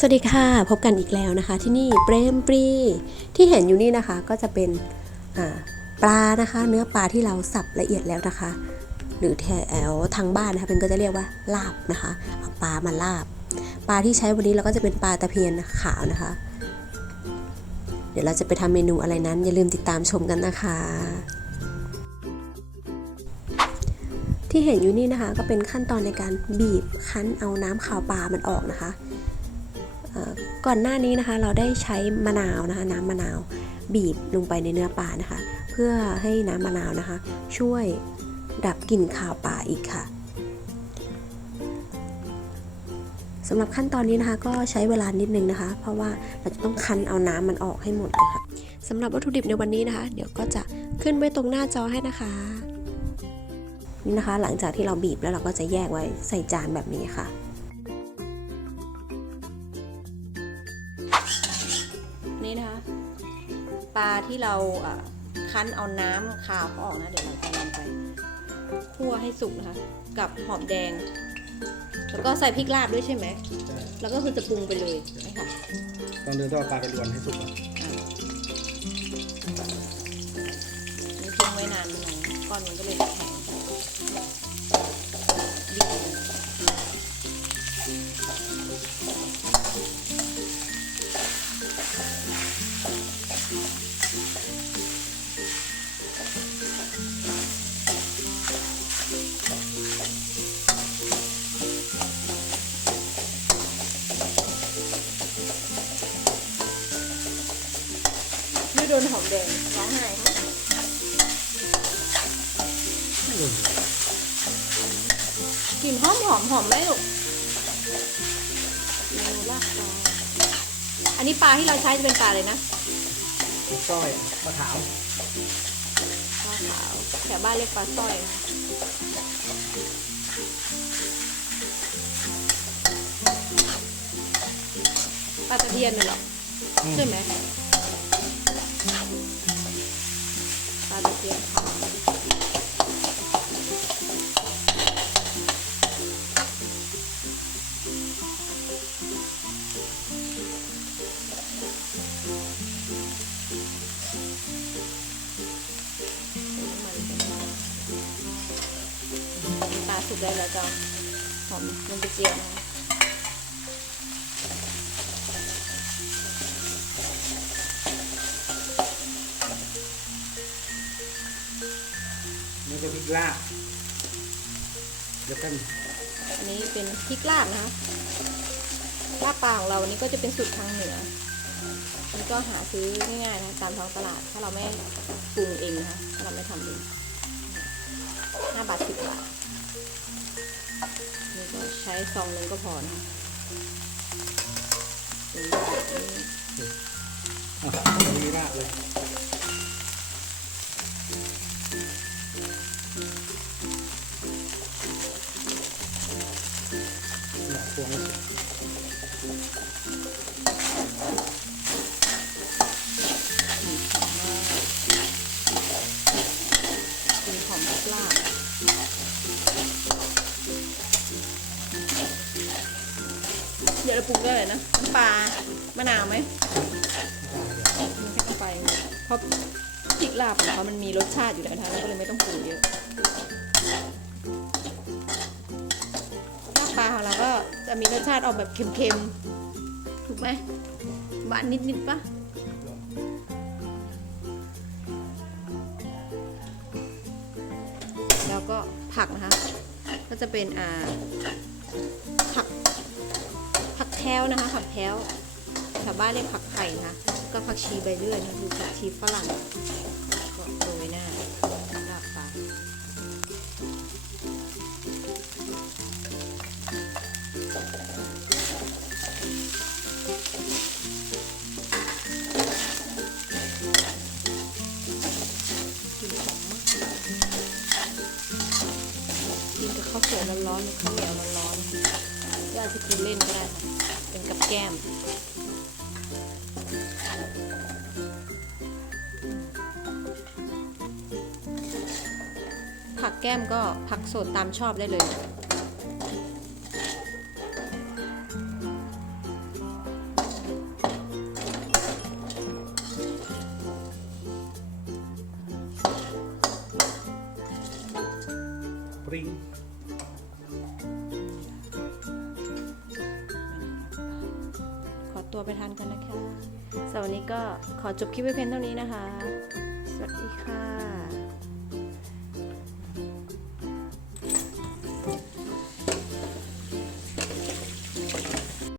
สวัสดีค่ะ พบกันอีกแล้วนะคะ ที่นี่เปรมปรีที่เห็นอยู่นี่นะคะก็จะเป็นปลานะคะ เนื้อปลาที่เราสับละเอียดแล้วนะคะ หรือแถวทางบ้านนะคะเป็นก็จะเรียกว่าลาบนะคะเอาปลามาลาบ ปลาที่ใช้วันนี้เราก็จะเป็นปลาตะเพียนขาวนะคะ เดี๋ยวเราจะไปทำเมนูอะไรนั้น อย่าลืมติดตามชมกันนะคะ ที่เห็นอยู่นี่นะคะ ก็เป็นขั้นตอนในการบีบคั้นเอาน้ำขาวปลามันออกนะคะ ก่อนหน้านี้นะคะเราได้ใช้มะนาวนะคะ น้ำมะนาวบีบลงไปในเนื้อปลานะคะ เพื่อให้น้ำมะนาวนะคะ ช่วยดับกลิ่นคาวปลาอีกค่ะสำหรับขั้นตอนนี้นะคะก็ใช้เวลานิดนึงนะคะ เพราะว่าเราจะต้องคั้นเอาน้ำมันออกให้หมดเลยค่ะสำหรับวัตถุดิบในวันนี้นะคะ เดี๋ยวก็จะขึ้นไว้ตรงหน้าจอให้นะคะ นี่นะคะ หลังจากที่เราบีบแล้วเราก็จะแยกไว้ใส่จานแบบนี้ค่ะ ปลาที่เราคั้นเอาน้ำขาวเขาออกนะเดี๋ยวเราจะนำไปคั่วให้สุกนะคะ กับหอมแดง แล้วก็ใส่พริกลาบด้วยใช่ไหม แล้วก็คือจะปรุงไปเลยนะคะต้องเดินทอดปลาไปรวนให้สุกนะ โดนหอมแดงร้องไห้ค่ะกลิ่นหอมหอมหอมไหมลูกเมนูลาบปลาอันนี้ปลาที่เราใช้จะเป็นปลาเลยนะสร้อยปลาขาวปลาขาวแถวบ้านเรียกปลาสร้อยนะปลาตะเพียนเลยเหรอใช่ไหม ได้แล้วจ้าหอมมันจะเจียวนะนี่ก็พริกลาบเดี๋ยวกันอันนี้เป็นพริกลาบนะคะลาบปลาของเราวันนี้ก็จะเป็นสูตรทางเหนืออันนี้ก็หาซื้อง่ายๆนะตามท้องตลาด ถ้าเราไม่ปรุงเองนะคะถ้าเราไม่ทำเองห้าบาทสิบบาท ซองหนึงก็พอนะคะเป็นแบบนี้อะตรงนี้ลาบเลยหน่อพวงเลยมีหอมมาก เราปรุงได้เลยนะน้ำปลามะนาวไหมมันแค่ต้องไปเพราะพริกลาบของเขามันมีรสชาติอยู่แล้วนะคะเราก็เลยไม่ต้องปรุงเยอะลาบปลาของเราก็จะมีรสชาติออกแบบเค็มๆถูกไหมหวานนิดๆปะแล้วก็ผักนะคะ ก็จะเป็นอ่าผัก แท้วนะคะ ผักแท้วชาวบ้านเรียกผักไผ่นะคะก็ผักชีใบเลื่อยนะคือผักชีฝรั่งก็โรยหน้าลาบปลากินของมากกินกับข้าวสวยร้อนๆข้าวเหนียวร้อนๆก็อาจจะกินเล่นก็ได้ค่ะ เป็นกับแก้ม ผักแก้มก็ผักสดตามชอบได้เลยปริง ตัวไปทานกันนะคะสำหรับวันนี้ก็ขอจบคลิปไว้เพียงเท่านี้นะคะ สวัสดีค่ะ